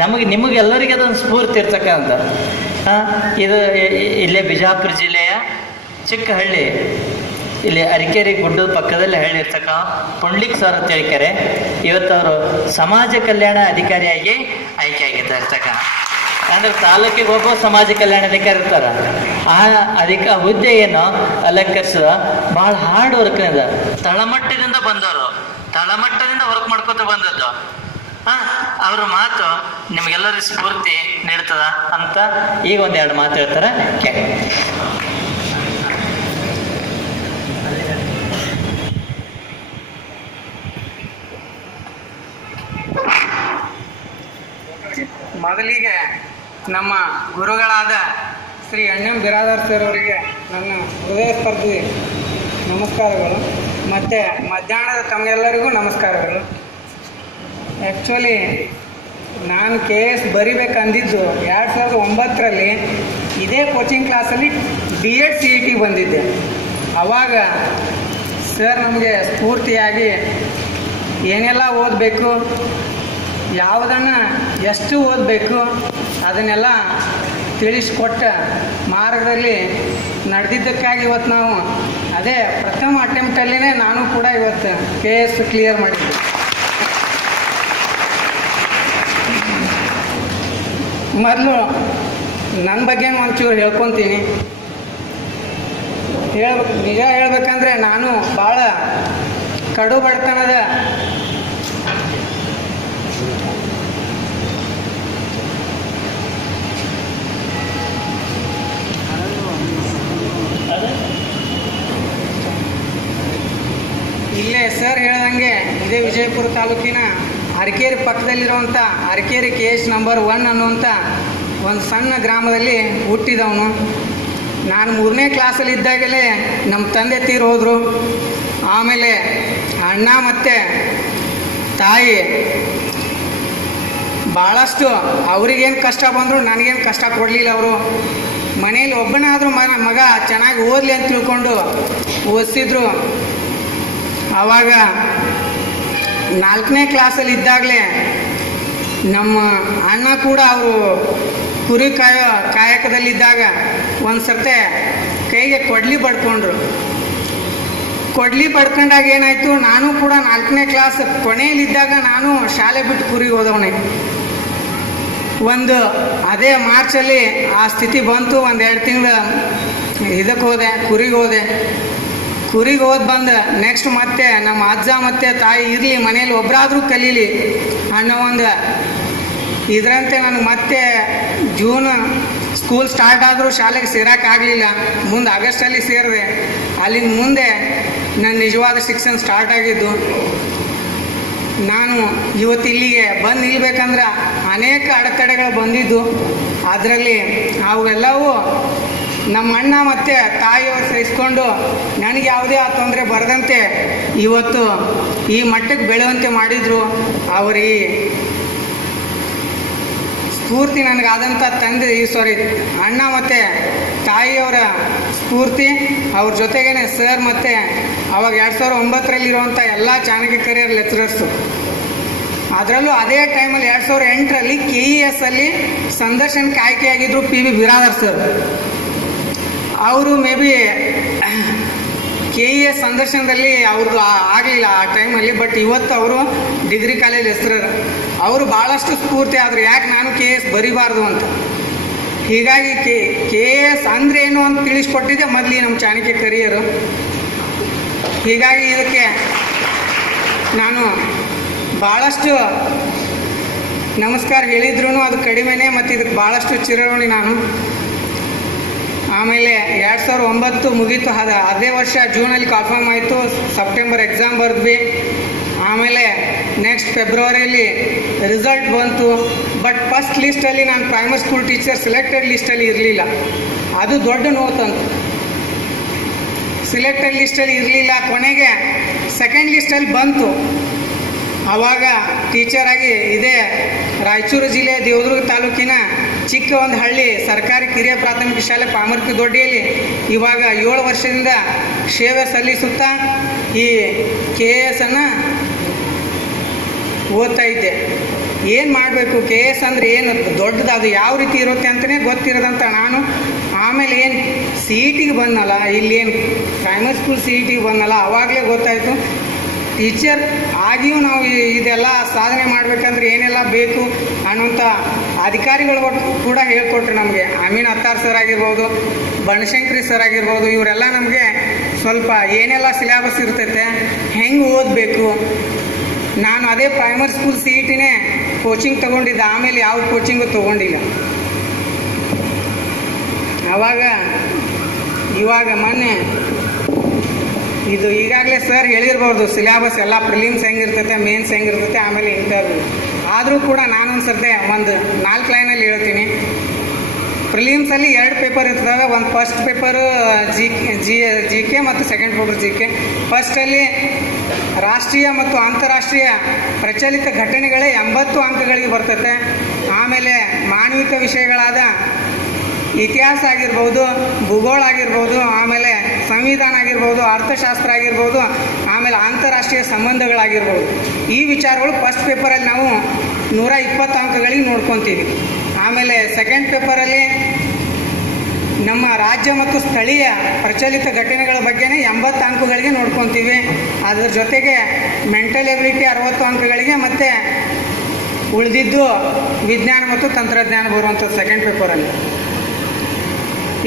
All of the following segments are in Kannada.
ನಮಗೆ, ನಿಮಗೆಲ್ಲರಿಗೆ ಅದೊಂದು ಸ್ಫೂರ್ತಿ ಇರ್ತಕ್ಕಂಥ. ಇದು ಇಲ್ಲೇ ಬಿಜಾಪುರ ಜಿಲ್ಲೆಯ ಚಿಕ್ಕ ಹಳ್ಳಿ ಇಲ್ಲಿ ಅರಿಕೆರೆ ಗುಡ್ಡದ ಪಕ್ಕದಲ್ಲಿ ಹಳ್ಳಿ ಇರ್ತಕ್ಕ ಪುಂಡ್ಲಿಕ್ ಸರ್ ಅಂತ ಹೇಳ್ತಾರೆ ಇವತ್ತವರು ಸಮಾಜ ಕಲ್ಯಾಣ ಅಧಿಕಾರಿಯಾಗಿ ಆಯ್ಕೆ ಆಗಿದ್ದಾರೆ ಇರ್ತಕ್ಕ. ಅಂದ್ರೆ ತಾಲೂಕಿಗೆ ಹೋಗುವ ಸಮಾಜ ಕಲ್ಯಾಣ ಅಧಿಕಾರಿ ಇರ್ತಾರ. ಆ ಅಧಿಕ ಏನು ಅಲಂಕರಿಸಿದ, ಬಹಳ ಹಾರ್ಡ್ ವರ್ಕ್ ತಳಮಟ್ಟದಿಂದ ಬಂದವರು, ತಳಮಟ್ಟದಿಂದ ವರ್ಕ್ ಮಾಡ್ಕೊತ ಬಂದದ್ದು. ಹಾ ಅವ್ರ ಮಾತು ನಿಮಗೆಲ್ಲರಿಗೂ ಸ್ಫೂರ್ತಿ ನೀಡ್ತದ ಅಂತ ಈಗ ಒಂದೆರಡು ಮಾತು ಹೇಳ್ತಾರೆ. ಕೇಳಿ ಮೊದಲಿಗೆ ನಮ್ಮ ಗುರುಗಳಾದ ಶ್ರೀ ಅಣ್ಣಂ ಬಿರಾದರ್ ಸರ್ ಅವರಿಗೆ ನನ್ನ ಹೃದಯ ಸ್ಪರ್ಧಿ ನಮಸ್ಕಾರಗಳು. ಮತ್ತು ಮಧ್ಯಾಹ್ನದ ತಮ್ಮೆಲ್ಲರಿಗೂ ನಮಸ್ಕಾರಗಳು. ಆ್ಯಕ್ಚುಲಿ ನಾನು ಕೆ ಎಸ್ ಬರಿಬೇಕಂದಿದ್ದು ಎರಡು ಸಾವಿರದ ಒಂಬತ್ತರಲ್ಲಿ ಇದೇ ಕೋಚಿಂಗ್ ಕ್ಲಾಸಲ್ಲಿ B Ed C E T ಬಂದಿದ್ದೆ. ಆವಾಗ ಸರ್ ನಮಗೆ ಸ್ಫೂರ್ತಿಯಾಗಿ ಏನೆಲ್ಲ ಓದಬೇಕು, ಯಾವುದನ್ನು ಎಷ್ಟು ಓದಬೇಕು ಅದನ್ನೆಲ್ಲ ತಿಳಿಸ್ಕೊಟ್ಟ ಮಾರ್ಗದಲ್ಲಿ ನಡೆದಿದ್ದಕ್ಕಾಗಿ ಇವತ್ತು ನಾವು ಅದೇ ಪ್ರಥಮ ಅಟೆಂಪ್ಟಲ್ಲಿನೇ ನಾನು ಕೂಡ ಇವತ್ತು ಕೆ ಎಸ್ ಕ್ಲಿಯರ್ ಮಾಡಿದ್ದೆ ಮೊದಲು ನನ್ನ ಬಗ್ಗೆ ಒಂಚೂರು ಹೇಳ್ಕೊತೀನಿ. ಹೇಳ್ಬೇಕು ನಿಜ ಹೇಳ್ಬೇಕಂದ್ರೆ ನಾನು ಭಾಳ ಕಡು ಬಡತನದ ಇಲ್ಲೇ ಸರ್ ಹೇಳ್ದಂಗೆ ಇದೇ ವಿಜಯಪುರ ತಾಲೂಕಿನ Arakeri ಪಕ್ಕದಲ್ಲಿರುವಂಥ Arakeri K S number one ಅನ್ನುವಂಥ ಒಂದು ಸಣ್ಣ ಗ್ರಾಮದಲ್ಲಿ ಹುಟ್ಟಿದವನು. ನಾನು ಮೂರನೇ ಕ್ಲಾಸಲ್ಲಿ ಇದ್ದಾಗಲೇ ನಮ್ಮ ತಂದೆ ತೀರು ಹೋದರು. ಆಮೇಲೆ ಅಣ್ಣ ಮತ್ತು ತಾಯಿ ಭಾಳಷ್ಟು ಅವ್ರಿಗೇನು ಕಷ್ಟ ಬಂದರು, ನನಗೇನು ಕಷ್ಟ ಕೊಡಲಿಲ್ಲ ಅವರು. ಮನೇಲಿ ಒಬ್ಬನಾದರೂ ಮಗ ಮಗ ಚೆನ್ನಾಗಿ ಓದಲಿ ಅಂತ ತಿಳ್ಕೊಂಡು ಓದಿಸಿದ್ರು. ಆವಾಗ ನಾಲ್ಕನೇ ಕ್ಲಾಸಲ್ಲಿ ಇದ್ದಾಗಲೇ ನಮ್ಮ ಅಣ್ಣ ಕೂಡ ಅವರು ಕುರಿ ಕಾಯೋ ಕಾಯಕದಲ್ಲಿದ್ದಾಗ ಒಂದು ಸರ್ತೆ ಕೈಗೆ ಕೊಡ್ಲಿ ಪಡ್ಕೊಂಡ್ರು ಕೊಡ್ಲಿ ಪಡ್ಕೊಂಡಾಗ ಏನಾಯಿತು, ನಾನು ಕೂಡ ನಾಲ್ಕನೇ ಕ್ಲಾಸ್ ಕೊನೆಯಲ್ಲಿದ್ದಾಗ ನಾನು ಶಾಲೆ ಬಿಟ್ಟು ಕುರಿಗೆ ಹೋದವನೇ. ಒಂದು ಅದೇ ಮಾರ್ಚಲ್ಲಿ ಆ ಸ್ಥಿತಿ ಬಂತು ಒಂದು ಎರಡು ತಿಂಗಳು ಇದಕ್ಕೆ ಹೋದೆ, ಕುರಿಗೆ ಹೋದೆ. ಕುರಿಗೆ ಹೋದ್ ಬಂದ, ನೆಕ್ಸ್ಟ್ ಮತ್ತೆ ನಮ್ಮ ಅಜ್ಜ ಮತ್ತೆ ತಾಯಿ ಇರಲಿ ಮನೇಲಿ ಒಬ್ರಾದ್ರೂ ಕಲೀಲಿ. ಅನ್ನೋ ಒಂದು, ಇದರಂತೆ ನನಗೆ ಮತ್ತೆ ಜೂನ್ ಸ್ಕೂಲ್ ಸ್ಟಾರ್ಟ್ ಆದರೂ ಶಾಲೆಗೆ ಸೇರೋಕ್ಕಾಗಲಿಲ್ಲ ಮುಂದೆ ಆಗಸ್ಟಲ್ಲಿ ಸೇರಿದೆ. ಅಲ್ಲಿಂದ ಮುಂದೆ ನನ್ನ ನಿಜವಾದ ಶಿಕ್ಷಣ ಸ್ಟಾರ್ಟ್ ಆಗಿದ್ದು. ನಾನು ಇವತ್ತು ಇಲ್ಲಿಗೆ ಬಂದು ನಿಲ್ಬೇಕಂದ್ರೆ ಅನೇಕ ಅಡೆತಡೆಗಳು ಬಂದಿದ್ದು. ಅದರಲ್ಲಿ ಅವೆಲ್ಲವೂ ನಮ್ಮ ಅಣ್ಣ ಮತ್ತು ತಾಯಿಯವರು ಸಹಿಸ್ಕೊಂಡು ನನಗೆ ಯಾವುದೇ ಆ ತೊಂದರೆ ಬರದಂತೆ ಇವತ್ತು ಈ ಮಟ್ಟಕ್ಕೆ ಬೆಳೆಯುವಂತೆ ಮಾಡಿದರು. ಅವರು ಈ ಸ್ಫೂರ್ತಿ ನನಗಾದಂಥ ತಂದೆ ಈ ಸಾರಿ ಅಣ್ಣ ಮತ್ತು ತಾಯಿಯವರ ಸ್ಫೂರ್ತಿ, ಅವ್ರ ಜೊತೆಗೇನೆ ಸರ್ ಮತ್ತು ಅವಾಗ ಎರಡು ಸಾವಿರದ ಒಂಬತ್ತರಲ್ಲಿರುವಂಥ ಎಲ್ಲ ಚಾಣಕ್ಯ ಕರಿಯರ್ ಲೆಕ್ಚರರ್ಸು ಅದರಲ್ಲೂ ಅದೇ ಟೈಮಲ್ಲಿ ಎರಡು ಸಾವಿರದ ಎಂಟರಲ್ಲಿ ಕೆ ಇ ಎಸ್ ಅಲ್ಲಿ ಸಂದರ್ಶನಕ್ಕೆ ಆಯ್ಕೆಯಾಗಿದ್ದರು ಪಿ ವಿ ಬಿರಾದರ್ ಸರ್ ಅವರು May B K E S ಸಂದರ್ಶನದಲ್ಲಿ ಅವ್ರದ್ದು ಆಗಲಿಲ್ಲ ಆ ಟೈಮಲ್ಲಿ ಬಟ್ ಇವತ್ತು ಅವರು ಡಿಗ್ರಿ ಕಾಲೇಜ್ ಹೆಸರು. ಅವರು ಭಾಳಷ್ಟು ಸ್ಫೂರ್ತಿ ಆದರು. ಯಾಕೆ ನಾನು ಕೆ ಎಸ್ ಬರಿಬಾರ್ದು ಅಂತ? ಹೀಗಾಗಿ ಕೆ ಕೆ ಎಸ್ ಅಂದ್ರೆ ಏನು ಅಂತ ತಿಳಿಸ್ಕೊಟ್ಟಿದ್ದೆ ಮೊದಲು ನಮ್ಮ ಚಾಣಕ್ಯ ಕರಿಯರು. ಹೀಗಾಗಿ ಇದಕ್ಕೆ ನಾನು ಭಾಳಷ್ಟು ನಮಸ್ಕಾರ ಹೇಳಿದ್ರು ಅದು ಕಡಿಮೆನೇ ಮತ್ತು ಇದಕ್ಕೆ ಭಾಳಷ್ಟು ಚಿರವಣಿ ನಾನು. ಆಮೇಲೆ ಎರಡು ಸಾವಿರದ ಒಂಬತ್ತು ಮುಗೀತು. ಅದ ಅದೇ ವರ್ಷ ಜೂನಲ್ಲಿ ಕನ್ಫರ್ಮ್ ಆಯಿತು. ಸೆಪ್ಟೆಂಬರ್ ಎಕ್ಸಾಮ್ ಬರೆದ್ವಿ. ಆಮೇಲೆ ನೆಕ್ಸ್ಟ್ ಫೆಬ್ರವರಿಯಲ್ಲಿ ರಿಸಲ್ಟ್ ಬಂತು. ಬಟ್ ಫಸ್ಟ್ ಲಿಸ್ಟಲ್ಲಿ ನಾನು ಪ್ರೈಮರಿ ಸ್ಕೂಲ್ ಟೀಚರ್ ಸೆಲೆಕ್ಟೆಡ್ ಲಿಸ್ಟಲ್ಲಿ ಇರಲಿಲ್ಲ. ಅದು ದೊಡ್ಡ ನೋವು ತಂತು ಸಿಲೆಕ್ಟೆಡ್ ಲಿಸ್ಟಲ್ಲಿ ಇರಲಿಲ್ಲ. ಕೊನೆಗೆ ಸೆಕೆಂಡ್ ಲಿಸ್ಟಲ್ಲಿ ಬಂತು. ಆವಾಗ ಆಗಿ ಇದೇ ರಾಯಚೂರು ಜಿಲ್ಲೆ ದೇವದುರ್ಗ ತಾಲೂಕಿನ ಚಿಕ್ಕ ಒಂದು ಹಳ್ಳಿ, ಸರ್ಕಾರಿ ಕಿರಿಯ ಪ್ರಾಥಮಿಕ ಶಾಲೆ ಪಾಮರ್ಕಿ ದೊಡ್ಡಿಯಲ್ಲಿ ಇವಾಗ ಏಳು ವರ್ಷದಿಂದ ಸೇವೆ ಸಲ್ಲಿಸುತ್ತಾ ಈ ಕೆ ಎ ಎಸ್ ಅನ್ನು ಓದ್ತಾ ಇದ್ದೆ. ಏನು ಮಾಡಬೇಕು? ಕೆ ಎಸ್ ಅಂದರೆ ಏನು? ದೊಡ್ಡದು ಅದು ಯಾವ ರೀತಿ ಇರುತ್ತೆ ಅಂತಲೇ ಗೊತ್ತಿರೋದಂತ ನಾನು. ಆಮೇಲೆ ಏನು ಸಿ ಇ ಟಿಗೆ ಬಂದಲ್ಲ ಇಲ್ಲೇನು ಪ್ರೈಮರಿ ಸ್ಕೂಲ್ ಸಿ ಇ ಟಿಗೆ ಬಂದಲ್ಲ ಅವಾಗಲೇ ಗೊತ್ತಾಯಿತು. ಟೀಚರ್ ಆಗಿಯೂ ನಾವು ಇದೆಲ್ಲ ಸಾಧನೆ ಮಾಡಬೇಕಂದ್ರೆ ಏನೆಲ್ಲ ಬೇಕು ಅನ್ನುವಂಥ ಅಧಿಕಾರಿಗಳು ಕೂಡ ಹೇಳ್ಕೊಟ್ರು ನಮಗೆ. ಅಮೀನ್ ಅತ್ತಾರ್ ಸರ್ ಆಗಿರ್ಬೋದು, ಬನಶಂಕರಿ ಸರ್ ಆಗಿರ್ಬೋದು, ಇವರೆಲ್ಲ ನಮಗೆ ಸ್ವಲ್ಪ ಏನೆಲ್ಲ ಸಿಲೆಬಸ್ ಇರ್ತೈತೆ, ಹೆಂಗೆ ಓದಬೇಕು? ನಾನು ಅದೇ ಪ್ರೈಮರಿ ಸ್ಕೂಲ್ ಸಿ ಇ ಟಿನೇ ಕೋಚಿಂಗ್ ತೊಗೊಂಡಿದ್ದೆ, ಆಮೇಲೆ ಯಾವ ಕೋಚಿಂಗು ತೊಗೊಂಡಿಲ್ಲ. ಅವಾಗ ಇವಾಗ ಮೊನ್ನೆ ಇದು ಈಗಾಗಲೇ ಸರ್ ಹೇಳಿರ್ಬೋದು ಸಿಲೆಬಸ್ ಎಲ್ಲ ಪ್ರಿಲಿಮ್ಸ್ ಹೆಂಗಿರ್ತೈತೆ ಮೇನ್ಸ್ ಹೆಂಗಿರ್ತೈತೆ, ಆಮೇಲೆ ಇಂಟರ್ವ್ಯೂ ಆದರೂ ಕೂಡ ನಾನೊಂದು ಸರ್ತೆ ಒಂದು ನಾಲ್ಕು ಲೈನಲ್ಲಿ ಹೇಳ್ತೀನಿ. ಪ್ರಿಲಿಮ್ಸಲ್ಲಿ ಎರಡು ಪೇಪರ್ ಇರ್ತವೆ ಒಂದು first paper G G G K ಮತ್ತು ಸೆಕೆಂಡ್ ಪೇಪರ್ ಜಿ ಕೆ ಫಸ್ಟಲ್ಲಿ ರಾಷ್ಟ್ರೀಯ ಮತ್ತು ಅಂತಾರಾಷ್ಟ್ರೀಯ ಪ್ರಚಲಿತ ಘಟನೆಗಳೇ ಎಂಬತ್ತು ಅಂಕಗಳಿಗೆ ಬರ್ತೈತೆ. ಆಮೇಲೆ ಮಾನವಿಕ ವಿಷಯಗಳಾದ ಇತಿಹಾಸ ಆಗಿರ್ಬೋದು, ಭೂಗೋಳ ಆಗಿರ್ಬೋದು, ಆಮೇಲೆ ಸಂವಿಧಾನ ಆಗಿರ್ಬೋದು ಅರ್ಥಶಾಸ್ತ್ರ ಆಗಿರ್ಬೋದು, ಆಮೇಲೆ ಅಂತಾರಾಷ್ಟ್ರೀಯ ಸಂಬಂಧಗಳಾಗಿರ್ಬೋದು. ಈ ವಿಚಾರಗಳು ಫಸ್ಟ್ ಪೇಪರಲ್ಲಿ ನಾವು ನೂರ ಇಪ್ಪತ್ತು ಅಂಕಗಳಿಗೆ ನೋಡ್ಕೊತೀವಿ. ಆಮೇಲೆ ಸೆಕೆಂಡ್ ಪೇಪರಲ್ಲಿ ನಮ್ಮ ರಾಜ್ಯ ಮತ್ತು ಸ್ಥಳೀಯ ಪ್ರಚಲಿತ ಘಟನೆಗಳ ಬಗ್ಗೆನೇ ಎಂಬತ್ತು ಅಂಕಗಳಿಗೆ ನೋಡ್ಕೊತೀವಿ. ಅದರ ಜೊತೆಗೆ ಮೆಂಟಲ್ ಎಬಿಲಿಟಿ ಅರವತ್ತು ಅಂಕಗಳಿಗೆ ಮತ್ತು ಉಳಿದಿದ್ದು ವಿಜ್ಞಾನ ಮತ್ತು ತಂತ್ರಜ್ಞಾನ ಬರುವಂಥದ್ದು ಸೆಕೆಂಡ್ ಪೇಪರಲ್ಲಿ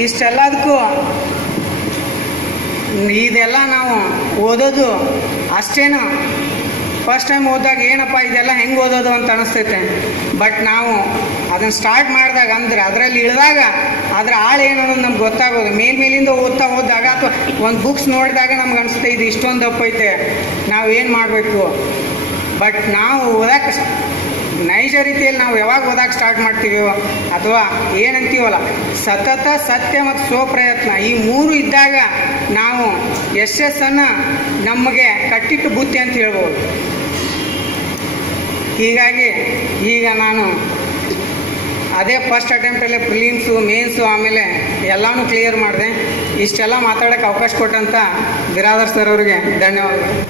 ಇಷ್ಟೆಲ್ಲದಕ್ಕೂ ಇದೆಲ್ಲ ನಾವು ಓದೋದು ಅಷ್ಟೇನು? ಫಸ್ಟ್ ಟೈಮ್ ಓದಿದಾಗ ಏನಪ್ಪ ಇದೆಲ್ಲ ಹೆಂಗೆ ಓದೋದು ಅಂತ ಅನಿಸ್ತೈತೆ. ಬಟ್ ನಾವು ಅದನ್ನು ಸ್ಟಾರ್ಟ್ ಮಾಡಿದಾಗ ಅಂದ್ರೆ ಅದರಲ್ಲಿ ಇಳಿದಾಗ ಅದರ ಆಳು ಏನು ಅನ್ನೋದು ನಮ್ಗೆ ಗೊತ್ತಾಗೋದು. ಮೇಲ್ಮೇಲಿಂದ ಓದ್ತಾ ಹೋದಾಗ ಅಥವಾ ಒಂದು ಬುಕ್ಸ್ ನೋಡಿದಾಗ ನಮ್ಗೆ ಅನಿಸುತ್ತೆ ಇದು ಇಷ್ಟೊಂದು ದಪ್ಪ ನಾವು ಏನು ಮಾಡಬೇಕು? ಬಟ್ ನಾವು ಓದಕ್ಕೆ ನೈಜ ರೀತಿಯಲ್ಲಿ ನಾವು ಯಾವಾಗ ಓದಕ್ಕೆ ಸ್ಟಾರ್ಟ್ ಮಾಡ್ತೀವೋ ಅಥವಾ ಏನಂತೀವಲ್ಲ ಸತತ ಸತ್ಯ ಮತ್ತು ಸ್ವಪ್ರಯತ್ನ ಈ ಮೂರು ಇದ್ದಾಗ ನಾವು ಯಶಸ್ಸನ್ನು ನಮಗೆ ಕಟ್ಟಿಟ್ಟು ಬುತ್ತಿ ಅಂತ ಹೇಳ್ಬೋದು. ಹೀಗಾಗಿ ಈಗ ನಾನು ಅದೇ ಫಸ್ಟ್ ಅಟೆಂಪ್ಟಲ್ಲೇ ಪ್ರಿಲಿಮ್ಸು ಮೇನ್ಸು ಆಮೇಲೆ ಎಲ್ಲನೂ ಕ್ಲಿಯರ್ ಮಾಡಿದೆ. ಇಷ್ಟೆಲ್ಲ ಮಾತಾಡೋಕ್ಕೆ ಅವಕಾಶ ಕೊಟ್ಟಂತ ಬಿರಾದರ್ ಸರ್ ಅವರಿಗೆ ಧನ್ಯವಾದಗಳು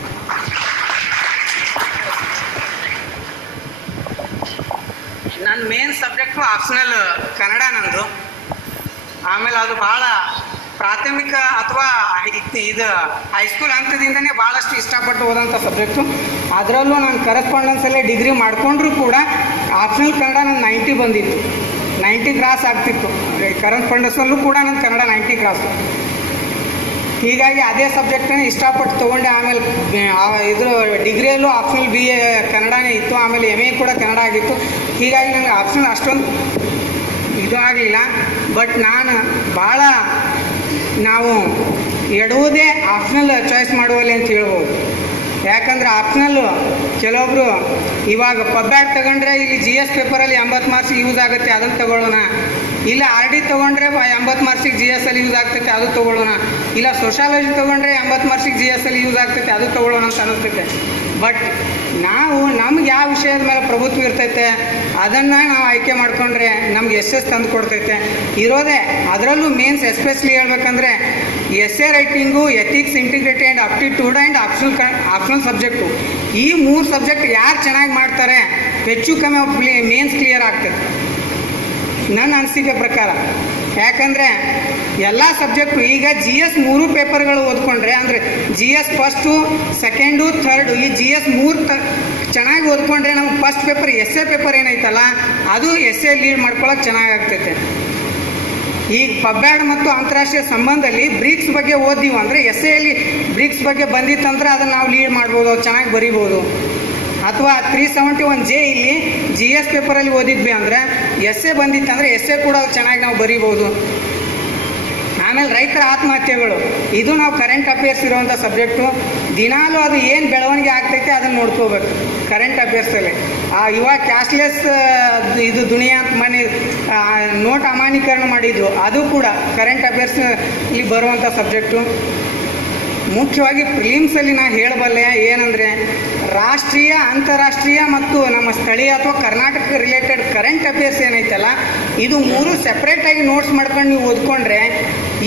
ನನ್ನ ಮೇನ್ ಸಬ್ಜೆಕ್ಟು ಆಪ್ಷನಲ್ ಕನ್ನಡ ನಂದು. ಆಮೇಲೆ ಅದು ಭಾಳ ಪ್ರಾಥಮಿಕ ಅಥವಾ ಇದು ಹೈಸ್ಕೂಲ್ ಹಂತದಿಂದನೇ ಭಾಳಷ್ಟು ಇಷ್ಟಪಟ್ಟು ಹೋದಂಥ ಸಬ್ಜೆಕ್ಟು ಅದರಲ್ಲೂ ನಾನು ಕರೆಸ್ಪಾಂಡೆನ್ಸಲ್ಲೇ ಡಿಗ್ರಿ ಮಾಡಿಕೊಂಡ್ರೂ ಕೂಡ ಆಪ್ಷನಲ್ ಕನ್ನಡ ನನ್ನ ನೈಂಟಿ ಬಂದಿತ್ತು. ನೈಂಟಿ ಕ್ರಾಸ್ ಆಗ್ತಿತ್ತು. ಕರೆಸ್ಪಾಂಡೆನ್ಸಲ್ಲೂ ಕೂಡ ನನ್ನ ಕನ್ನಡ ನೈಂಟಿ ಕ್ರಾಸ್ ಹೀಗಾಗಿ ಅದೇ ಸಬ್ಜೆಕ್ಟನ್ನು ಇಷ್ಟಪಟ್ಟು ತಗೊಂಡೆ, ಆಮೇಲೆ ಇದ್ರ ಡಿಗ್ರಿಯಲ್ಲೂ ಆಪ್ಷನಲ್ ಬಿ ಎ ಕನ್ನಡನೇ ಇತ್ತು, ಆಮೇಲೆ ಎಂ ಎ ಕೂಡ ಕನ್ನಡ ಆಗಿತ್ತು. ಹೀಗಾಗಿ ನನಗೆ ಆಪ್ಷನಲ್ ಅಷ್ಟೊಂದು ಇದು ಆಗಲಿಲ್ಲ. ಬಟ್ ನಾನು ಭಾಳ ನಾವು ಎಡುವುದೇ ಆಪ್ಷನಲ್ ಚಾಯ್ಸ್ ಮಾಡುವಲ್ಲಿ ಅಂತ ಹೇಳ್ಬೋದು. ಯಾಕಂದ್ರೆ ಆಪ್ಷನಲ್ಲು ಕೆಲವೊಬ್ರು ಇವಾಗ ಪಬ್ಯಾಕ್ ತಗೊಂಡ್ರೆ ಇಲ್ಲಿ ಜಿ ಎಸ್ ಪೇಪರಲ್ಲಿ ಎಂಬತ್ತು ಮಾರ್ಕ್ಸ್ ಯೂಸ್ ಆಗುತ್ತೆ ಅದನ್ನು ತಗೊಳ್ಳೋಣ. ಇಲ್ಲ ಆರ್ ಡಿ ತೊಗೊಂಡ್ರೆ ಎಂಬತ್ತು ಮಾರ್ಕ್ಸಿಗೆ ಜಿ ಎಸ್ ಅಲ್ಲಿ ಯೂಸ್ ಆಗ್ತೈತೆ, ಅದು ತಗೊಳ್ಳೋಣ. ಇಲ್ಲ ಸೋಷಾಲಜಿ ತಗೊಂಡ್ರೆ ಎಂಬತ್ತು ಮಾರ್ಕ್ಸಿಗೆ ಜಿ ಎಸ್ ಅಲ್ಲಿ ಯೂಸ್ ಆಗ್ತೈತೆ, ಅದು ತಗೊಳ್ಳೋಣ ಅಂತ ಅನಿಸ್ತೈತೆ. ಬಟ್ ನಾವು, ನಮ್ಗೆ ಯಾವ ವಿಷಯದ ಮೇಲೆ ಪ್ರಭುತ್ವ ಇರ್ತೈತೆ, ಅದನ್ನು ನಾವು ಆಯ್ಕೆ ಮಾಡ್ಕೊಂಡ್ರೆ ನಮ್ಗೆ ಎಸ್ ಎಸ್ ತಂದು ಕೊಡ್ತೈತೆ. ಇರೋದೇ, ಅದರಲ್ಲೂ ಮೇನ್ಸ್ ಎಸ್ಪೆಷಲಿ ಹೇಳ್ಬೇಕಂದ್ರೆ S A writing ethics integrity and aptitude and optional optional subject ಈ ಮೂರು ಸಬ್ಜೆಕ್ಟ್ ಯಾರು ಚೆನ್ನಾಗಿ ಮಾಡ್ತಾರೆ, ಹೆಚ್ಚು ಕಮ್ಮಿ ಮೇನ್ಸ್ ಕ್ಲಿಯರ್ ಆಗ್ತದೆ. ನನ್ನ ಅನಿಸಿಕೆ ಪ್ರಕಾರ. ಯಾಕಂದರೆ ಎಲ್ಲ ಸಬ್ಜೆಕ್ಟು ಈಗ ಜಿ ಎಸ್ ಮೂರು ಪೇಪರ್ಗಳು ಓದ್ಕೊಂಡ್ರೆ, ಅಂದರೆ G S first second third ಈ ಜಿ ಎಸ್ ಮೂರು ಚೆನ್ನಾಗಿ ಓದ್ಕೊಂಡ್ರೆ ನಮ್ಗೆ first paper S A paper ಏನೈತಲ್ಲ, ಅದು ಎಸ್ ಎ ಲೀಡ್ ಚೆನ್ನಾಗಿ ಚೆನ್ನಾಗಾಗ್ತೈತೆ ಈಗ ಪಬ್ಯಾಡ್ ಮತ್ತು ಅಂತಾರಾಷ್ಟ್ರೀಯ ಸಂಬಂಧದಲ್ಲಿ ಬ್ರಿಕ್ಸ್ ಬಗ್ಗೆ ಓದಿವು, ಅಂದರೆ ಎಸ್ ಎಲ್ಲಿ ಬ್ರಿಕ್ಸ್ ಬಗ್ಗೆ ಬಂದಿತ್ತಂದ್ರೆ ಅದನ್ನು ನಾವು ಲೀಡ್ ಮಾಡ್ಬೋದು, ಚೆನ್ನಾಗಿ ಬರಿಬೋದು. ಅಥವಾ ತ್ರೀ ಸೆವೆಂಟಿ ಒನ್ ಜೆ ಇಲ್ಲಿ ಜಿ ಎಸ್ ಪೇಪರಲ್ಲಿ ಓದಿದ್ವಿ ಅಂದರೆ ಎಸ್ ಎ ಬಂದಿತ್ತಂದ್ರೆ ಎಸ್ ಎ ಕೂಡ ಚೆನ್ನಾಗಿ ನಾವು ಬರೀಬೋದು ಆಮೇಲೆ ರೈತರ ಆತ್ಮಹತ್ಯೆಗಳು. ಇದು ನಾವು ಕರೆಂಟ್ ಅಫೇರ್ಸ್ ಇರುವಂಥ ಸಬ್ಜೆಕ್ಟು ದಿನಾಲೂ ಅದು ಏನು ಬೆಳವಣಿಗೆ ಆಗ್ತೈತೆ ಅದನ್ನು ನೋಡ್ಕೋಬೇಕು ಕರೆಂಟ್ ಅಫೇರ್ಸಲ್ಲಿ ಆ ಯುವ ಕ್ಯಾಶ್ಲೆಸ್ ಇದು ದುನಿಯಾ ಮನೆ ನೋಟ್ ಅಮಾನ್ಯೀಕರಣ ಮಾಡಿದ್ರು. ಅದು ಕೂಡ ಕರೆಂಟ್ ಅಫೇರ್ಸ್ ಇಲ್ಲಿ ಬರುವಂಥ ಸಬ್ಜೆಕ್ಟು ಮುಖ್ಯವಾಗಿ ಪ್ರಿಲಿಮ್ಸಲ್ಲಿ ನಾ ಹೇಳಬಲ್ಲೆ ಏನಂದರೆ ರಾಷ್ಟ್ರೀಯ, ಅಂತಾರಾಷ್ಟ್ರೀಯ ಮತ್ತು ನಮ್ಮ ಸ್ಥಳೀಯ ಅಥವಾ ಕರ್ನಾಟಕ ರಿಲೇಟೆಡ್ ಕರೆಂಟ್ ಅಫೇರ್ಸ್ ಏನೈತಲ್ಲ, ಇದು ಮೂರು ಸೆಪ್ರೇಟಾಗಿ ನೋಟ್ಸ್ ಮಾಡ್ಕೊಂಡು ನೀವು ಓದ್ಕೊಂಡ್ರೆ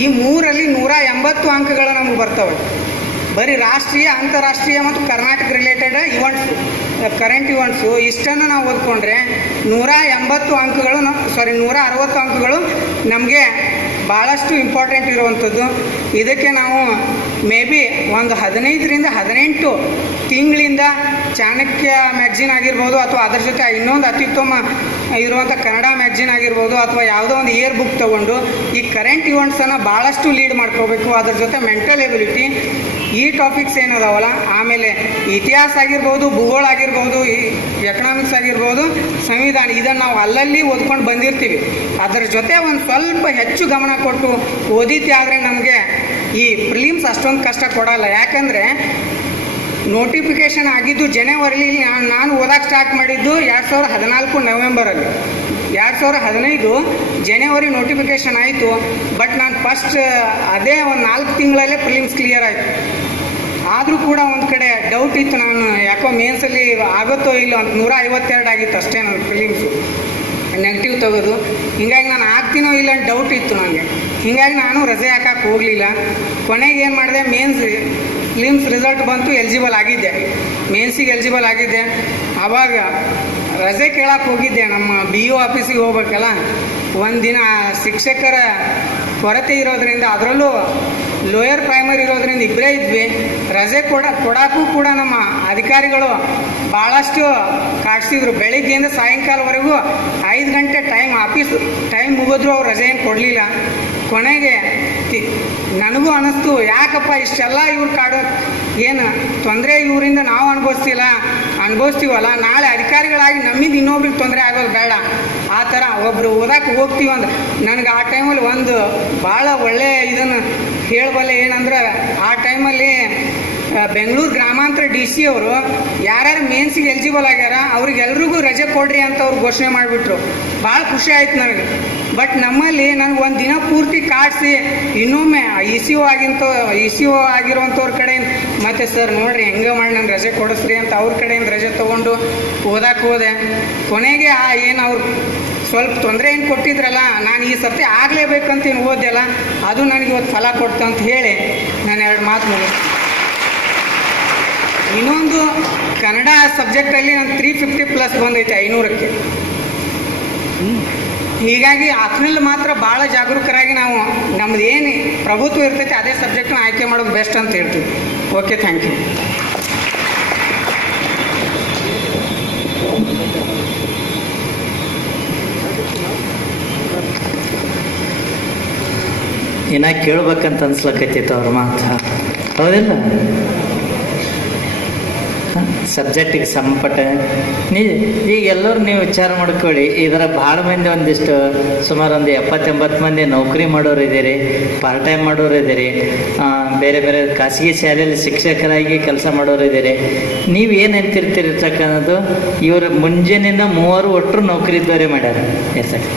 ಈ ಮೂರಲ್ಲಿ ನೂರ ಎಂಬತ್ತು ಅಂಕಗಳು ನಮ್ಗೆ ಬರ್ತವೆ. ಬರೀ ರಾಷ್ಟ್ರೀಯ, ಅಂತಾರಾಷ್ಟ್ರೀಯ ಮತ್ತು Karnataka related events current events ಇಷ್ಟನ್ನು ನಾವು ಓದ್ಕೊಂಡ್ರೆ ನೂರ ಎಂಬತ್ತು ಅಂಕಗಳು ಸಾರಿ ನೂರ ಅರವತ್ತು ಅಂಕಗಳು ನಮಗೆ ಭಾಳಷ್ಟು ಇಂಪಾರ್ಟೆಂಟ್ ಇರುವಂಥದ್ದು. ಇದಕ್ಕೆ ನಾವು ಮೇ ಬಿ ಒಂದು ಹದಿನೈದರಿಂದ ಹದಿನೆಂಟು ತಿಂಗಳಿಂದ ಚಾಣಕ್ಯ ಮ್ಯಾಗ್ಝಿನ್ ಆಗಿರ್ಬೋದು ಅಥವಾ ಅದರ ಜೊತೆ ಇನ್ನೊಂದು ಅತ್ಯುತ್ತಮ ಇರುವಂಥ ಕನ್ನಡ ಮ್ಯಾಗ್ಝಿನ್ ಆಗಿರ್ಬೋದು ಅಥವಾ ಯಾವುದೋ ಒಂದು ಇಯರ್ ಬುಕ್ ತಗೊಂಡು ಈ ಕರೆಂಟ್ ಇವೆಂಟ್ಸನ್ನು ಭಾಳಷ್ಟು ಲೀಡ್ ಮಾಡ್ಕೋಬೇಕು. ಅದ್ರ ಜೊತೆ ಮೆಂಟಲ್ ಎಬಿಲಿಟಿ ಈ ಟಾಪಿಕ್ಸ್ ಏನದಾವಲ್ಲ ಆಮೇಲೆ ಇತಿಹಾಸ ಆಗಿರ್ಬೋದು, ಭೂಗೋಳ ಆಗಿರ್ಬೋದು, ಈ ಎಕನಾಮಿಕ್ಸ್ ಆಗಿರ್ಬೋದು, ಸಂವಿಧಾನ, ಇದನ್ನು ನಾವು ಅಲ್ಲಲ್ಲಿ ಓದ್ಕೊಂಡು ಬಂದಿರ್ತೀವಿ. ಅದರ ಜೊತೆ ಒಂದು ಸ್ವಲ್ಪ ಹೆಚ್ಚು ಗಮನ ಕೊಟ್ಟು ಓದಿದ್ದೆ ಆದರೆ ನಮಗೆ ಈ ಪ್ರಿಲಿಮ್ಸ್ ಅಷ್ಟೊಂದು ಕಷ್ಟ ಕೊಡಲ್ಲ. ಯಾಕಂದರೆ ನೋಟಿಫಿಕೇಶನ್ ಆಗಿದ್ದು ಜನವರಿಲಿ ನಾನು ನಾನು ಓದಕ್ಕೆ ಸ್ಟಾರ್ಟ್ ಮಾಡಿದ್ದು ಎರಡು ಸಾವಿರದ ಹದಿನಾಲ್ಕು ನವೆಂಬರಲ್ಲಿ ಎರಡು ಸಾವಿರದ ಹದಿನೈದು ಜನವರಿ ನೋಟಿಫಿಕೇಶನ್ ಆಯಿತು ಬಟ್ ನಾನು ಫಸ್ಟ್ ಅದೇ ಒಂದು ನಾಲ್ಕು ತಿಂಗಳಲ್ಲೇ ಪ್ರಿಲಿಮ್ಸ್ ಕ್ಲಿಯರ್ ಆಯಿತು. ಆದರೂ ಕೂಡ ಒಂದು ಕಡೆ ಡೌಟ್ ಇತ್ತು ನಾನು. ಯಾಕೋ ಮೇನ್ಸಲ್ಲಿ ಆಗುತ್ತೋ ಇಲ್ಲೋ ಅಂತ ನೂರ ಐವತ್ತೆರಡು ಆಗಿತ್ತು ಅಷ್ಟೇ ನನ್ನ ಫಿಲಿಮ್ಸು ನೆಗೆಟಿವ್ ತಗೋದು. ಹಿಂಗಾಗಿ ನಾನು ಆಗ್ತೀನೋ ಇಲ್ಲ ಅಂತ ಡೌಟ್ ಇತ್ತು ನನಗೆ ಹಿಂಗಾಗಿ ನಾನು ರಜೆ ಹಾಕಕ್ಕೆ ಹೋಗಲಿಲ್ಲ. ಕೊನೆಗೆ ಏನು ಮಾಡಿದೆ? ಮೇನ್ಸ್ ಫಿಲಿಮ್ಸ್ ರಿಸಲ್ಟ್ ಬಂತು ಎಲಿಜಿಬಲ್ ಆಗಿದ್ದೆ. ಮೇನ್ಸಿಗೆ ಎಲಿಜಿಬಲ್ ಆಗಿದ್ದೆ. ಆವಾಗ ರಜೆ ಕೇಳಕ್ಕೆ ಹೋಗಿದ್ದೆ. ನಮ್ಮ ಬಿ ಒ ಆಫೀಸಿಗೆ ಹೋಗ್ಬೇಕಲ್ಲ. ಒಂದಿನ ಶಿಕ್ಷಕರ ಕೊರತೆ ಇರೋದ್ರಿಂದ ಅದರಲ್ಲೂ ಲೋಯರ್ ಪ್ರೈಮರಿ ಇರೋದ್ರಿಂದ ಇಬ್ಬರೇ ಇದ್ವಿ. ರಜೆ ಕೊಡ ಕೊಡಕ್ಕೂ ಕೂಡ ನಮ್ಮ ಅಧಿಕಾರಿಗಳು ಭಾಳಷ್ಟು ಕಾಡಿಸಿದ್ರು. ಬೆಳಿಗ್ಗೆಯಿಂದ ಸಾಯಂಕಾಲವರೆಗೂ ಐದು ಗಂಟೆ ಟೈಮ್ ಆಫೀಸ್ ಟೈಮ್ ಮುಗಿದ್ರು ಅವ್ರು ರಜೆ ಏನು ಕೊಡಲಿಲ್ಲ. ಕೊನೆಗೆ ನನಗೂ ಅನ್ನಿಸ್ತು ಯಾಕಪ್ಪ ಇಷ್ಟೆಲ್ಲ ಇವ್ರು ಕಾಡೋ ಏನು ತೊಂದರೆ ಇವರಿಂದ ನಾವು ಅನುಭವಿಸ್ತಿಲ್ಲ? ಅನುಭವಿಸ್ತೀವಲ್ಲ? ನಾಳೆ ಅಧಿಕಾರಿಗಳಾಗಿ ನಮ್ಮಿಂದ ಇನ್ನೊಬ್ರಿಗೆ ತೊಂದರೆ ಆಗೋದು ಬೇಡ. ಆ ಥರ ಒಬ್ರು ಓದಕ್ಕೆ ಹೋಗ್ತೀವಿ ಅಂದ್ರೆ. ನನಗೆ ಆ ಟೈಮಲ್ಲಿ ಒಂದು ಭಾಳ ಒಳ್ಳೆಯ ಇದನ್ನು ಹೇಳಬಲ್ಲೆ ಏನಂದ್ರೆ ಆ ಟೈಮಲ್ಲಿ ಬೆಂಗಳೂರು ಗ್ರಾಮಾಂತರ ಡಿ ಸಿ ಅವರು ಯಾರ್ಯಾರು ಮೇನ್ಸಿಗೆ ಎಲಿಜಿಬಲ್ ಆಗ್ಯಾರ, ಅವ್ರಿಗೆಲ್ರಿಗೂ ರಜೆ ಕೊಡ್ರಿ ಅಂತ ಅವ್ರು ಘೋಷಣೆ ಮಾಡಿಬಿಟ್ರು. ಭಾಳ ಖುಷಿ ಆಯ್ತು ನನಗೆ. ಬಟ್ ನಮ್ಮಲ್ಲಿ ನನಗೆ ಒಂದು ದಿನ ಪೂರ್ತಿ ಕಾಡಿಸಿ, ಇನ್ನೊಮ್ಮೆ ಇ ಸಿ ಓ ಆಗಿಂತ, ಇ ಸಿ ಓ ಆಗಿರುವಂಥವ್ರ ಕಡೆಯಿಂದ, ಮತ್ತೆ ಸರ್ ನೋಡ್ರಿ ಹೆಂಗೆ ಮಾಡಿ ನಂಗೆ ರಜೆ ಕೊಡಿಸ್ರಿ ಅಂತ ಅವ್ರ ಕಡೆಯಿಂದ ರಜೆ ತೊಗೊಂಡು ಓದಕ್ಕೆ ಹೋದೆ. ಕೊನೆಗೆ ಆ ಏನು ಅವ್ರು ಸ್ವಲ್ಪ ತೊಂದರೆ ಏನು ಕೊಟ್ಟಿದ್ರಲ್ಲ, ನಾನು ಈ ಸರ್ತಿ ಆಗಲೇಬೇಕಂತ ಏನು ಓದ್ಯಲ್ಲ, ಅದು ನನಗೆ ಇವತ್ತು ಫಲ ಕೊಡ್ತು ಅಂತ ಹೇಳಿ ನಾನು ಎರಡು ಮಾತು ಮುಗಿಸ್ತೀನಿ. ಇನ್ನೊಂದು ಕನ್ನಡ ಸಬ್ಜೆಕ್ಟಲ್ಲಿ ನಾನು ತ್ರೀ ಫಿಫ್ಟಿ ಪ್ಲಸ್ ಬಂದೈತೆ, ಐನೂರಕ್ಕೆ. ಹೀಗಾಗಿ ಅದ್ರಲ್ಲಿ ಮಾತ್ರ ಭಾಳ ಜಾಗರೂಕರಾಗಿ ನಾವು ನಮ್ದು ಏನು ಪ್ರಭುತ್ವ ಇರ್ತೈತೆ, ಅದೇ ಸಬ್ಜೆಕ್ಟ್ನ ಆಯ್ಕೆ ಮಾಡೋದು ಬೆಸ್ಟ್ ಅಂತ ಹೇಳ್ತೀವಿ. ಓಕೆ ಥ್ಯಾಂಕ್ ಯು ಇನ್ನ ಕೇಳ್ಬೇಕಂತ ಅನ್ಸ್ಲಕೈತಿತ್ತು ಅವ್ರ ಮಾತು. ಹೌದಿಲ್ಲ? ಸಬ್ಜೆಕ್ಟಿಗೆ ಸಂಪಟ. ನೀ, ಈಗ ಎಲ್ಲರೂ ನೀವು ವಿಚಾರ ಮಾಡ್ಕೊಳ್ಳಿ, ಇದರ ಭಾಳ ಮಂದಿ ಒಂದಿಷ್ಟು, ಸುಮಾರು ಒಂದು ಎಪ್ಪತ್ತೆಂಬತ್ತು ಮಂದಿ ನೌಕರಿ ಮಾಡೋರು ಇದ್ದೀರಿ ಪಾರ್ಟ್ ಟೈಮ್ ಮಾಡೋರು ಇದ್ದೀರಿ ಬೇರೆ ಬೇರೆ ಖಾಸಗಿ ಶಾಲೆಯಲ್ಲಿ ಶಿಕ್ಷಕರಾಗಿ ಕೆಲಸ ಮಾಡೋರು ಇದ್ದೀರಿ. ನೀವು ಏನು ಅಂತಿರ್ತಿರ್ತಕ್ಕನ್ನೋದು ಇವರು ಮುಂಜಾನೆಯಿಂದ ಮೂವರು ಒಟ್ಟರು ನೌಕರಿ ಇದ್ದವರೇ ಮಾಡ್ಯಾರ. ಇರ್ತಕ್ಕ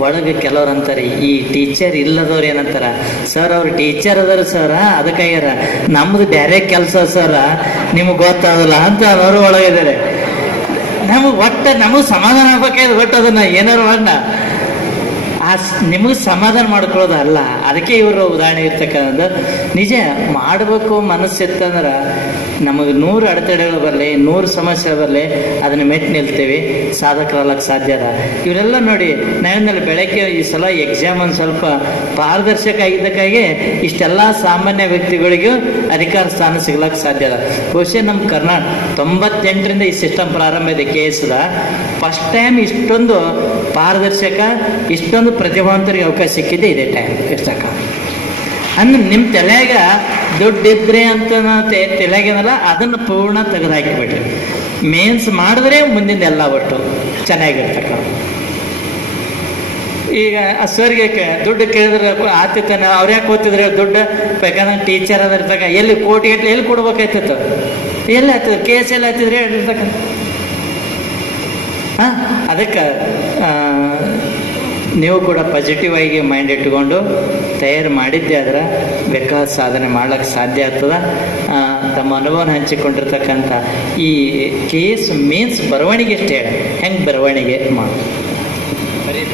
ಒಳಗೆ ಕೆಲವ್ರು ಅಂತಾರೆ, ಈ ಟೀಚರ್ ಇಲ್ಲದವ್ರು ಏನಂತಾರ? ಸರ್ ಅವ್ರು ಟೀಚರ್ ಅದಾರ ಸರ್ ಅದಕ್ಕಾಗ್ಯಾರ ನಮ್ದು ಬೇರೆ ಕೆಲಸ ಸರ್ ನಿಮಗೆ ಗೊತ್ತಾಗಲ್ಲ ಅಂತ ಅವರು ಒಳಗಿದ್ದಾರೆ ನಮಗೆ ಒಟ್ಟ ನಮಗೆ ಸಮಾಧಾನ ಆಗ್ಬೇಕಾಯ್ತು ಒಟ್ಟು ಅದನ್ನ ಏನಾರು ಮಾಡಣ ಆ ನಿಮಗೆ ಸಮಾಧಾನ ಮಾಡ್ಕೊಳ್ಳೋದು ಅಲ್ಲ. ಅದಕ್ಕೆ ಇವರು ಉದಾಹರಣೆ ಇರ್ತಕ್ಕಂಥದ್ದು. ನಿಜ, ಮಾಡಬೇಕು ಮನಸ್ಸಿತ್ತಂದ್ರೆ ನಮಗೆ ನೂರು ಅಡೆತಡೆಗಳು ಬರಲಿ, ನೂರು ಸಮಸ್ಯೆ ಬರಲಿ, ಅದನ್ನ ಮೆಟ್ಟು ನಿಲ್ತೇವೆ. ಸಾಧಕರಾಗಕ್ಕೆ ಸಾಧ್ಯ ಅದ. ಇವರೆಲ್ಲ ನೋಡಿ ನಾವೇನಲ್ಲಿ ಬೆಳಗ್ಗೆ ಈ ಸಲ ಎಕ್ಸಾಮ್ ಒಂದು ಸ್ವಲ್ಪ ಪಾರದರ್ಶಕ ಆಗಿದ್ದಕ್ಕಾಗಿ ಇಷ್ಟೆಲ್ಲ ಸಾಮಾನ್ಯ ವ್ಯಕ್ತಿಗಳಿಗೂ ಅಧಿಕಾರ ಸ್ಥಾನ ಸಿಗ್ಲಕ್ಕೆ ಸಾಧ್ಯ ಅದ. ಬಹುಶಃ ನಮ್ಮ ಕರ್ನಾಟಕ ತೊಂಬತ್ತೆಂಟರಿಂದ ಈ ಸಿಸ್ಟಮ್ ಪ್ರಾರಂಭ ಇದೆ ಕೆ ಎಸ್ ಫಸ್ಟ್ ಟೈಮ್ ಇಷ್ಟೊಂದು ಪಾರದರ್ಶಕ, ಇಷ್ಟೊಂದು ಪ್ರತಿಭಾವಂತರಿಗೆ ಅವಕಾಶ ಸಿಕ್ಕಿದ್ದೆ ಇದೇ ಟೈಮ್ ಇರ್ಸಕ ಅಂದ್ರೆ ನಿಮ್ಮ ತಲೆಯಾಗ ದುಡ್ಡಿದ್ರೆ ಅಂತ ತಲೆಯಾಗೇನಲ್ಲ ಅದನ್ನು ಪೂರ್ಣ ತೆಗೆದಾಕಿಬಿಟ್ರಿ. ಮೇನ್ಸ್ ಮಾಡಿದ್ರೆ ಮುಂದಿನ ಎಲ್ಲ ಒಟ್ಟು ಚೆನ್ನಾಗಿರ್ತಕ್ಕ. ಈಗ ಸರ್ಗೆ ದುಡ್ಡು ಕೇಳಿದ್ರೆ ಆತಿತ್ತಾನೆ ಅವ್ರು ಯಾಕೆ ಓದ್ತಿದ್ರೆ? ದುಡ್ಡು ಬೇಕಾದ್ರೆ ಟೀಚರ್ ಅದ ಇರ್ತಕ್ಕ. ಎಲ್ಲಿ ಕೋಟಿ ಗಟ್ಟಲೆ ಎಲ್ಲಿ ಕೊಡ್ಬೇಕಾಯ್ತಿತ್ತು? ಎಲ್ಲಿ ಆಯ್ತದ? ಕೇಸ್ ಎಲ್ಲ ಆಯ್ತಿದ್ರೆ ಹೇಳಿರ್ತಕ್ಕ ಅದಕ್ಕೆ ನೀವು ಕೂಡ ಪಾಸಿಟಿವ್ ಆಗಿ ಮೈಂಡ್ ಇಟ್ಕೊಂಡು ತಯಾರು ಮಾಡಿದ್ದೆ ಅದರ ಬೇಕಾದ ಸಾಧನೆ ಮಾಡ್ಲಿಕ್ಕೆ ಸಾಧ್ಯ ಆಗ್ತದ. ತಮ್ಮ ಅನುಭವನ ಹಂಚಿಕೊಂಡಿರ್ತಕ್ಕಂಥ ಈ ಕೇಸ್ ಮೀನ್ಸ್ ಬರವಣಿಗೆ ಅಷ್ಟೇ ಹೇಳಿ ಹೆಂಗೆ ಬರವಣಿಗೆ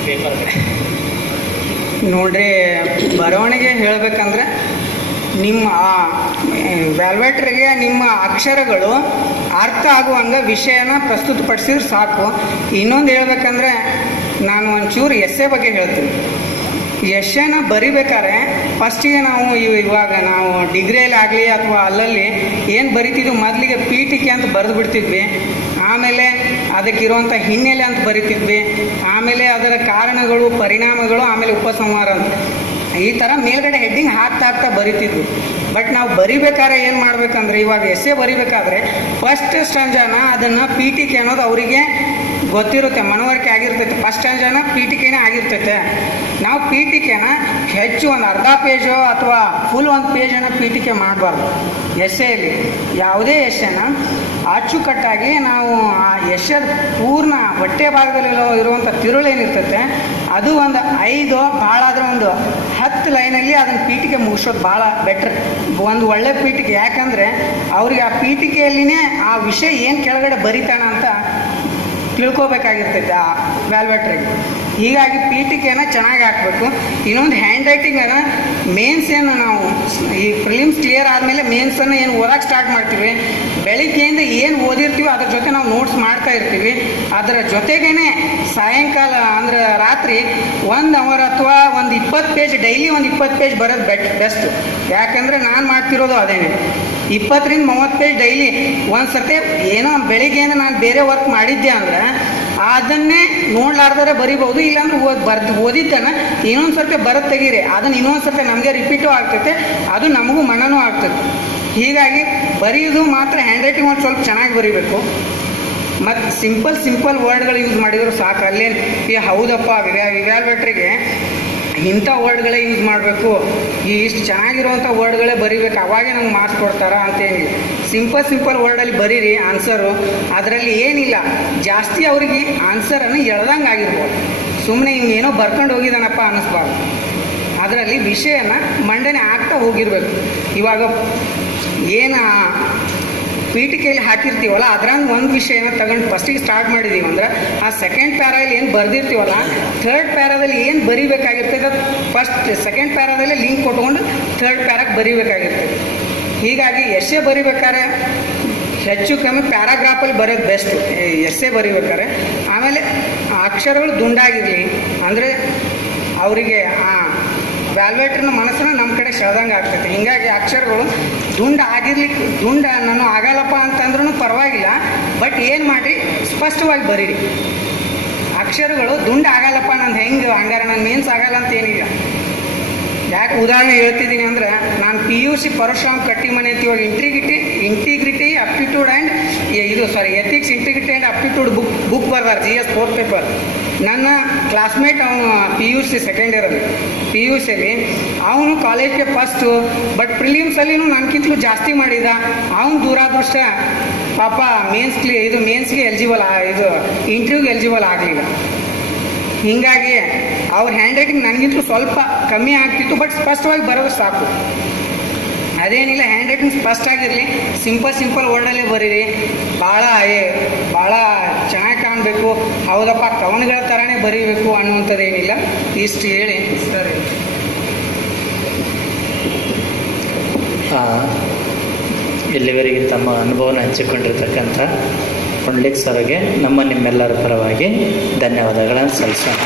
ಪೇಪರ್ ನೋಡ್ರಿ, ಬರವಣಿಗೆ ಹೇಳ್ಬೇಕಂದ್ರೆ ನಿಮ್ಮ, ಆ ವ್ಯಾಲ್ವೇಟ್ರಿಗೆ ನಿಮ್ಮ ಅಕ್ಷರಗಳು ಅರ್ಥ ಆಗುವಂಗೆ ವಿಷಯನ ಪ್ರಸ್ತುತಪಡಿಸಿದ್ರೆ ಸಾಕು. ಇನ್ನೊಂದು ಹೇಳ್ಬೇಕಂದ್ರೆ ನಾನು ಒಂಚೂರು ಎಸ್ಸೆ ಬಗ್ಗೆ ಹೇಳ್ತೀನಿ. ಎಸ್ಸೆನ ಬರಿಬೇಕಾದ್ರೆ ಫಸ್ಟಿಗೆ ನಾವು ಇವ್- ಇವಾಗ ನಾವು ಡಿಗ್ರಿಯಲ್ಲಿ ಆಗಲಿ ಅಥವಾ ಅಲ್ಲಲ್ಲಿ ಏನು ಬರಿತಿದ್ವಿ ಮೊದಲಿಗೆ ಪೀಠಿಕೆ ಅಂತ ಬರೆದು ಬಿಡ್ತಿದ್ವಿ. ಆಮೇಲೆ ಅದಕ್ಕಿರುವಂಥ ಹಿನ್ನೆಲೆ ಅಂತ ಬರಿತಿದ್ವಿ. ಆಮೇಲೆ ಅದರ ಕಾರಣಗಳು, ಪರಿಣಾಮಗಳು, ಆಮೇಲೆ ಉಪಸಂಹಾರ ಅಂತ. ಈ ಥರ ಮೇಲ್ಗಡೆ ಹೆಡ್ಡಿಂಗ್ ಹಾಕ್ತಾ ಹಾಕ್ತಾ ಬರಿತಿದ್ವಿ. ಬಟ್ ನಾವು ಬರಿಬೇಕಾದ್ರೆ ಏನು ಮಾಡ್ಬೇಕಂದ್ರೆ ಇವಾಗ ಎಸ್ಸೆ ಬರಿಬೇಕಾದ್ರೆ ಫಸ್ಟ್ ಸ್ಟಂಜಾನ ಅದನ್ನು ಪೀಠಿಕೆ ಅನ್ನೋದು ಅವರಿಗೆ ಗೊತ್ತಿರುತ್ತೆ, ಮನವರಿಕೆ ಆಗಿರ್ತೈತೆ. ಫಸ್ಟ್ ಸ್ಟಂಜಾನ ಪೀಠಿಕೆನೇ ಆಗಿರ್ತೈತೆ. ನಾವು ಪೀಠಿಕೆನ ಹೆಚ್ಚು ಒಂದು ಅರ್ಧ ಪೇಜು ಅಥವಾ ಫುಲ್ ಒಂದು ಪೇಜನ್ನು ಪೀಠಿಕೆ ಮಾಡಬಾರ್ದು. ಎಸ್ಸೆಯಲ್ಲಿ ಯಾವುದೇ ಎಸ್ಸೆನ ಅಚ್ಚುಕಟ್ಟಾಗಿ ನಾವು ಆ ಎಸ್ಸೆದ ಪೂರ್ಣ ಹೊಟ್ಟೆ ಭಾಗದಲ್ಲಿ ಇರುವಂಥ ತಿರುಳು ಏನಿರ್ತೈತೆ, ಅದು ಒಂದು ಐದು ಭಾಳ ಆದರೆ ಒಂದು ಹತ್ತು ಲೈನಲ್ಲಿ ಅದನ್ನು ಪೀಠಿಕೆ ಮುಗಿಸೋದು ಭಾಳ ಬೆಟ್ರ್ ಒಂದು ಒಳ್ಳೆ ಪೀಠಿಕೆ. ಯಾಕಂದರೆ ಅವ್ರಿಗೆ ಆ ಪೀಠಿಕೆಯಲ್ಲಿನೇ ಆ ವಿಷಯ ಏನು ಕೆಳಗಡೆ ಬರೀತಾಣ ಅಂತ ತಿಳ್ಕೊಬೇಕಾಗಿರ್ತೈತೆ ಆ ವ್ಯಾಲ್ವೆಟ್ರಿಗೆ. ಹೀಗಾಗಿ ಪೀಠಿಕೆಯನ್ನು ಚೆನ್ನಾಗಿ ಹಾಕಬೇಕು. ಇನ್ನೊಂದು ಹ್ಯಾಂಡ್ ಮೇನ್ಸ್ ಏನು ನಾವು ಈ ಫಿಲಿಮ್ಸ್ ಕ್ಲಿಯರ್ ಆದಮೇಲೆ ಮೇನ್ಸನ್ನು ಏನು ಓದಕ್ಕೆ ಸ್ಟಾರ್ಟ್ ಮಾಡ್ತೀವಿ. ಬೆಳಿಗ್ಗೆಯಿಂದ ಏನು ಓದಿರ್ತೀವಿ ಅದ್ರ ಜೊತೆ ನಾವು ನೋಟ್ಸ್ ಮಾಡ್ತಾ ಇರ್ತೀವಿ. ಅದರ ಜೊತೆಗೇನೆ ಸಾಯಂಕಾಲ ಅಂದ್ರೆ ರಾತ್ರಿ ಒಂದು ಅವರ್ ಅಥವಾ ಒಂದು ಇಪ್ಪತ್ತು ಪೇಜ್ ಡೈಲಿ ಒಂದು ಇಪ್ಪತ್ತು ಪೇಜ್ ಬರೋದು ಬೆಟ್ ಬೆಸ್ಟ್ ಯಾಕಂದರೆ ನಾನು ಮಾಡ್ತಿರೋದು ಅದೇನೆ. ಇಪ್ಪತ್ತರಿಂದ ಮೂವತ್ತು ಪೇಜ್ ಡೈಲಿ ಒಂದು ಸತಿ ಏನೋ ಬೆಳಿಗ್ಗೆಯಿಂದ ನಾನು ಬೇರೆ ವರ್ಕ್ ಮಾಡಿದ್ದೆ ಅಂದ್ರೆ ಅದನ್ನೇ ನೋಡ್ಲಾರ್ದರೆ ಬರಿಬೋದು ಇಲ್ಲಾಂದ್ರೆ ಓದ್ ಬರ್ದು ಓದಿತನ ಇನ್ನೊಂದು ಸರ್ತಿ ಬರತ್ ತೆಗೀರಿ. ಅದನ್ನ ಇನ್ನೊಂದು ಸರ್ತಿ ನಮಗೆ ರಿಪೀಟು ಆಗ್ತೈತೆ. ಅದು ನಮಗೂ ಮನನೂ ಆಗ್ತೈತೆ ಹೀಗಾಗಿ ಬರೆಯೋದು ಮಾತ್ರ ಹ್ಯಾಂಡ್ ರೈಟಿಂಗ್ ಒಂದು ಸ್ವಲ್ಪ ಚೆನ್ನಾಗಿ ಬರೀಬೇಕು. ಮತ್ತು ಸಿಂಪಲ್ ಸಿಂಪಲ್ ವರ್ಡ್ಗಳು ಯೂಸ್ ಮಾಡಿದ್ರು ಸಾಕು. ಅಲ್ಲೇನು ಈ ಹೌದಪ್ಪ ವಿವ್ಯಾಲ್ವೇಟ್ರಿಗೆ ಇಂಥ ವರ್ಡ್ಗಳೇ ಯೂಸ್ ಮಾಡಬೇಕು. ಈ ಇಷ್ಟು ಚೆನ್ನಾಗಿರುವಂಥ ವರ್ಡ್ಗಳೇ ಬರಿಬೇಕು. ಅವಾಗೇ ನಮ್ಗೆ ಮಾರ್ಕ್ಸ್ ಕೊಡ್ತಾರ ಅಂತೇನಿಲ್ಲ ಸಿಂಪಲ್ ಸಿಂಪಲ್ ವರ್ಡಲ್ಲಿ ಬರೀರಿ ಆನ್ಸರು ಅದರಲ್ಲಿ ಏನಿಲ್ಲ. ಜಾಸ್ತಿ ಅವ್ರಿಗೆ ಆನ್ಸರನ್ನು ಎಳ್ದಂಗೆ ಆಗಿರ್ಬೋದು. ಸುಮ್ಮನೆ ಇನ್ನೇನೋ ಬರ್ಕೊಂಡು ಹೋಗಿದ್ದಾನಪ್ಪ ಅನ್ನಿಸ್ಬಾರ್ದು ಅದರಲ್ಲಿ ವಿಷಯನ ಮಂಡನೆ ಆಗ್ತಾ ಹೋಗಿರ್ಬೇಕು. ಇವಾಗ ಏನು ಪೀಠಿಕೆಯಲ್ಲಿ ಹಾಕಿರ್ತೀವಲ್ಲ, ಅದ್ರಾಗ ಒಂದು ವಿಷಯನ ತಗೊಂಡು ಫಸ್ಟಿಗೆ ಸ್ಟಾರ್ಟ್ ಮಾಡಿದೀವಿ ಅಂದ್ರೆ, ಆ ಸೆಕೆಂಡ್ ಪ್ಯಾರಲ್ಲಿ ಏನು ಬರ್ದಿರ್ತೀವಲ್ಲ ಥರ್ಡ್ ಪ್ಯಾರಾದಲ್ಲಿ ಏನು ಬರಿಬೇಕಾಗಿರ್ತದೆ ಫಸ್ಟ್ ಸೆಕೆಂಡ್ ಪ್ಯಾರಾದಲ್ಲಿ ಲಿಂಕ್ ಕೊಟ್ಕೊಂಡು ಥರ್ಡ್ ಪ್ಯಾರಾಗೆ ಬರಿಬೇಕಾಗಿರ್ತದೆ. ಹೀಗಾಗಿ ಎಷ್ಟೇ ಬರಿಬೇಕಾದ್ರೆ ಹೆಚ್ಚು ಕಮ್ಮಿ ಪ್ಯಾರಾಗ್ರಾಫಲ್ಲಿ ಬರೋದು ಬೆಸ್ಟ್ ಎಸ್ಸೆ ಬರಿಬೇಕಾದ್ರೆ ಆಮೇಲೆ ಆ ಅಕ್ಷರಗಳು ದುಂಡಾಗಿರಲಿ, ಅಂದರೆ ಅವರಿಗೆ ಆ ವ್ಯಾಲ್ವೇಟ್ರನ್ನ ಮನಸ್ಸನ್ನ ನಮ್ಮ ಕಡೆ ಸೆಳೆದಂಗೆ ಆಗ್ತೈತೆ. ಹಿಂಗಾಗಿ ಅಕ್ಷರಗಳು ದುಂಡ ಆಗಿರ್ಲಿಕ್ಕೆ, ದುಂಡ ನಾನು ಆಗಲ್ಲಪ್ಪ ಅಂತಂದ್ರೂ ಪರವಾಗಿಲ್ಲ. ಬಟ್ ಏನು ಮಾಡಿರಿ? ಸ್ಪಷ್ಟವಾಗಿ ಬರೀರಿ. ಅಕ್ಷರಗಳು ದುಂಡ ಆಗಲ್ಲಪ್ಪ ನಂದು ಹೆಂಗೆ ಹಂಗಾರೆ ನನ್ನ ಮೇನ್ಸ್ ಆಗಲ್ಲ ಅಂತ ಏನಿಲ್ಲ. ಯಾಕೆ ಉದಾಹರಣೆ ಹೇಳ್ತಿದ್ದೀನಿ ಅಂದ್ರೆ ನಾನು P U C Parashuram Kattimane ಅಂತ ಇವಾಗ ಇಂಟಿಗ್ರಿಟಿ ಇಂಟಿಗ್ರಿಟಿ ಅಪ್ಟಿಟ್ಯೂಡ್ ಆ್ಯಂಡ್ ಇದು sorry ethics integrity and aptitude book book ಬರ್ದಾರೆ G S fourth paper ನನ್ನ ಕ್ಲಾಸ್ಮೇಟ್ ಅವನು ಪಿ ಯು ಸಿ ಸೆಕೆಂಡ್ ಇಯರಲ್ಲಿ ಪಿ ಯು ಸಿಯಲ್ಲಿ ಅವನು ಕಾಲೇಜ್ಗೆ ಫಸ್ಟು ಬಟ್ ಪ್ರಿಲಿಮ್ಸಲ್ಲಿನೂ ನನಗಿಂತಲೂ ಜಾಸ್ತಿ ಮಾಡಿದ. ಅವನು ದೂರಾದೃಷ್ಟ, ಪಾಪ ಮೇನ್ಸ್ ಕ್ಲಿ ಇದು ಮೇನ್ಸ್ಗೆ ಎಲಿಜಿಬಲ್ ಇದು ಇಂಟರ್ವ್ಯೂಗೆ ಎಲಿಜಿಬಲ್ ಆಗಲಿಲ್ಲ. ಹೀಗಾಗಿ ಅವ್ರ ಹ್ಯಾಂಡ್ ರೈಟಿಂಗ್ ನನಗಿಂತಲೂ ಸ್ವಲ್ಪ ಕಮ್ಮಿ ಆಗ್ತಿತ್ತು ಬಟ್ ಸ್ಪಷ್ಟವಾಗಿ ಬರೋದು ಸಾಕು. ಅದೇನಿಲ್ಲ ಹ್ಯಾಂಡ್ ರೈಟಿಂಗ್ ಸ್ಪಷ್ಟ ಆಗಿರಲಿ ಸಿಂಪಲ್ ಸಿಂಪಲ್ ವರ್ಡಲ್ಲೇ ಬರೀರಿ. ಭಾಳ ಭಾಳ ಚೆನ್ನಾಗಿ ಕಾಣಬೇಕು. ಹೌದಪ್ಪ ಕವನಗಳ ಥರನೇ ಬರೀಬೇಕು ಅನ್ನುವಂಥದ್ದು ಏನಿಲ್ಲ. ಇಷ್ಟು ಹೇಳಿ. ಸರಿ. ಆ, ಇಲ್ಲಿವರೆಗೆ ತಮ್ಮ ಅನುಭವನ ಹಂಚಿಕೊಂಡಿರ್ತಕ್ಕಂಥ ಪುಂಡ್ಲಿಕ್ ಸರ್ಗೆ ನಮ್ಮ ನಿಮ್ಮೆಲ್ಲರ ಪರವಾಗಿ ಧನ್ಯವಾದಗಳನ್ನು ಸಲ್ಲಿಸೋಣ.